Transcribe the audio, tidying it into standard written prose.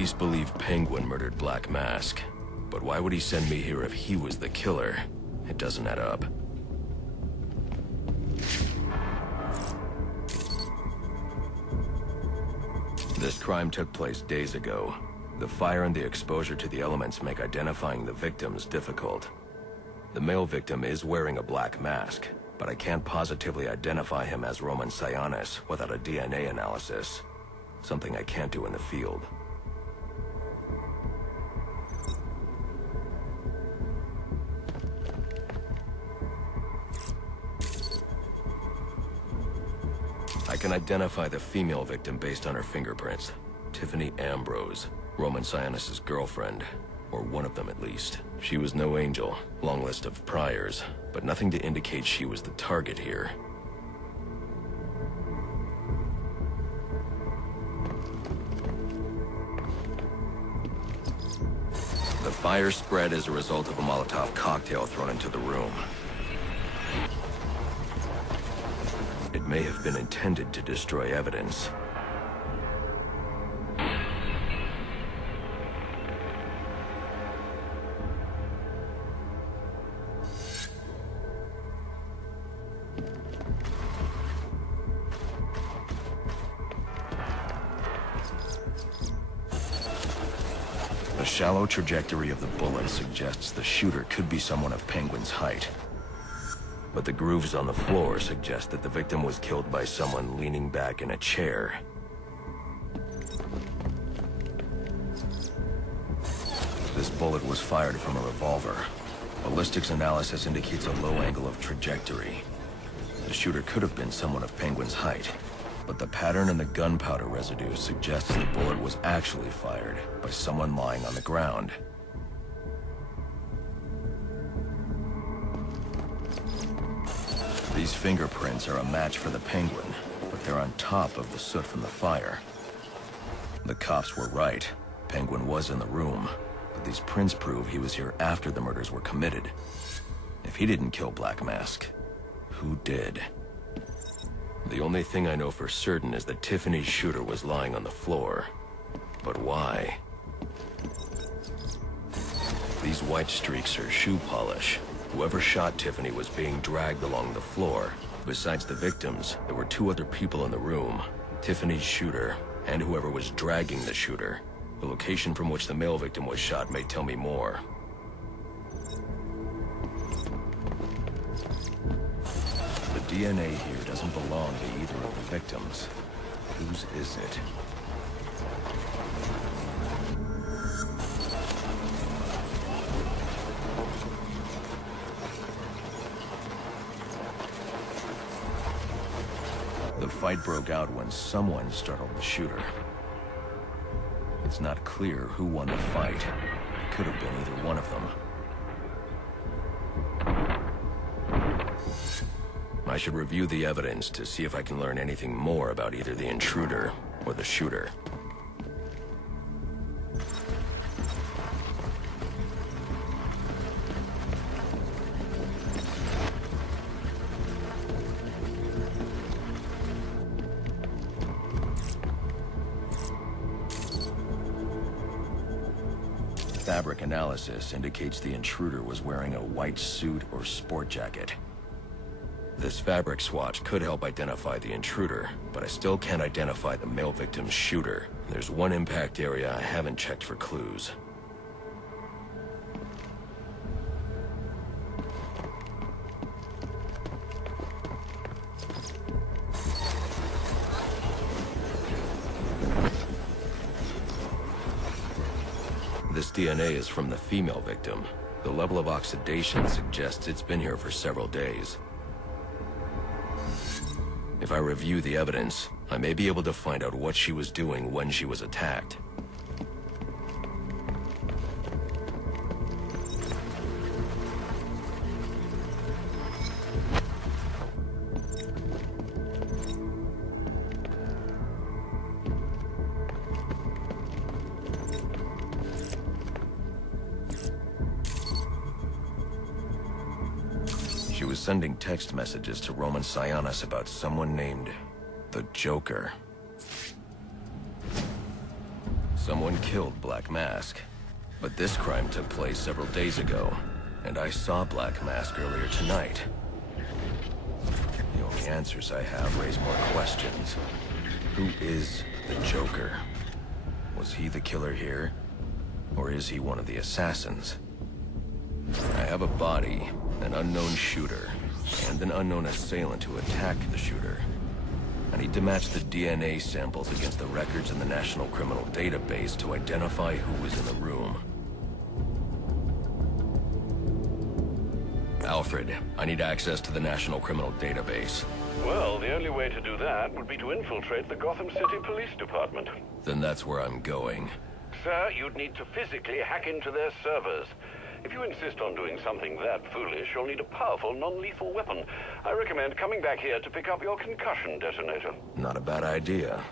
police believe Penguin murdered Black Mask. But why would he send me here if he was the killer? It doesn't add up. This crime took place days ago. The fire and the exposure to the elements make identifying the victims difficult. The male victim is wearing a black mask, but I can't positively identify him as Roman Sionis without a DNA analysis. Something I can't do in the field. I can identify the female victim based on her fingerprints. Tiffany Ambrose, Roman Sionis' girlfriend. Or one of them at least. She was no angel, long list of priors, but nothing to indicate she was the target here. The fire spread as a result of a Molotov cocktail thrown into the room. It may have been intended to destroy evidence. The shallow trajectory of the bullet suggests the shooter could be someone of Penguin's height. But the grooves on the floor suggest that the victim was killed by someone leaning back in a chair. This bullet was fired from a revolver. Ballistics analysis indicates a low angle of trajectory. The shooter could have been someone of Penguin's height, but the pattern in the gunpowder residue suggests the bullet was actually fired by someone lying on the ground. These fingerprints are a match for the Penguin, but they're on top of the soot from the fire. The cops were right. Penguin was in the room, but these prints prove he was here after the murders were committed. If he didn't kill Black Mask, who did? The only thing I know for certain is that Tiffany's shooter was lying on the floor. But why? These white streaks are shoe polish. Whoever shot Tiffany was being dragged along the floor. Besides the victims, there were two other people in the room. Tiffany's shooter, and whoever was dragging the shooter. The location from which the male victim was shot may tell me more. The DNA here doesn't belong to either of the victims. Whose is it? The fight broke out when someone startled the shooter. It's not clear who won the fight. It could have been either one of them. I should review the evidence to see if I can learn anything more about either the intruder or the shooter. Fabric analysis indicates the intruder was wearing a white suit or sport jacket. This fabric swatch could help identify the intruder, but I still can't identify the male victim's shooter. There's one impact area I haven't checked for clues. This DNA is from the female victim. The level of oxidation suggests it's been here for several days. If I review the evidence, I may be able to find out what she was doing when she was attacked. She was sending text messages to Roman Sionis about someone named the Joker. Someone killed Black Mask. But this crime took place several days ago, and I saw Black Mask earlier tonight. The only answers I have raise more questions. Who is the Joker? Was he the killer here? Or is he one of the assassins? I have a body, an unknown shooter, and an unknown assailant who attacked the shooter. I need to match the DNA samples against the records in the National Criminal Database to identify who was in the room. Alfred, I need access to the National Criminal Database. Well, the only way to do that would be to infiltrate the Gotham City Police Department. Then that's where I'm going. Sir, you'd need to physically hack into their servers. If you insist on doing something that foolish, you'll need a powerful, non-lethal weapon. I recommend coming back here to pick up your concussion detonator. Not a bad idea.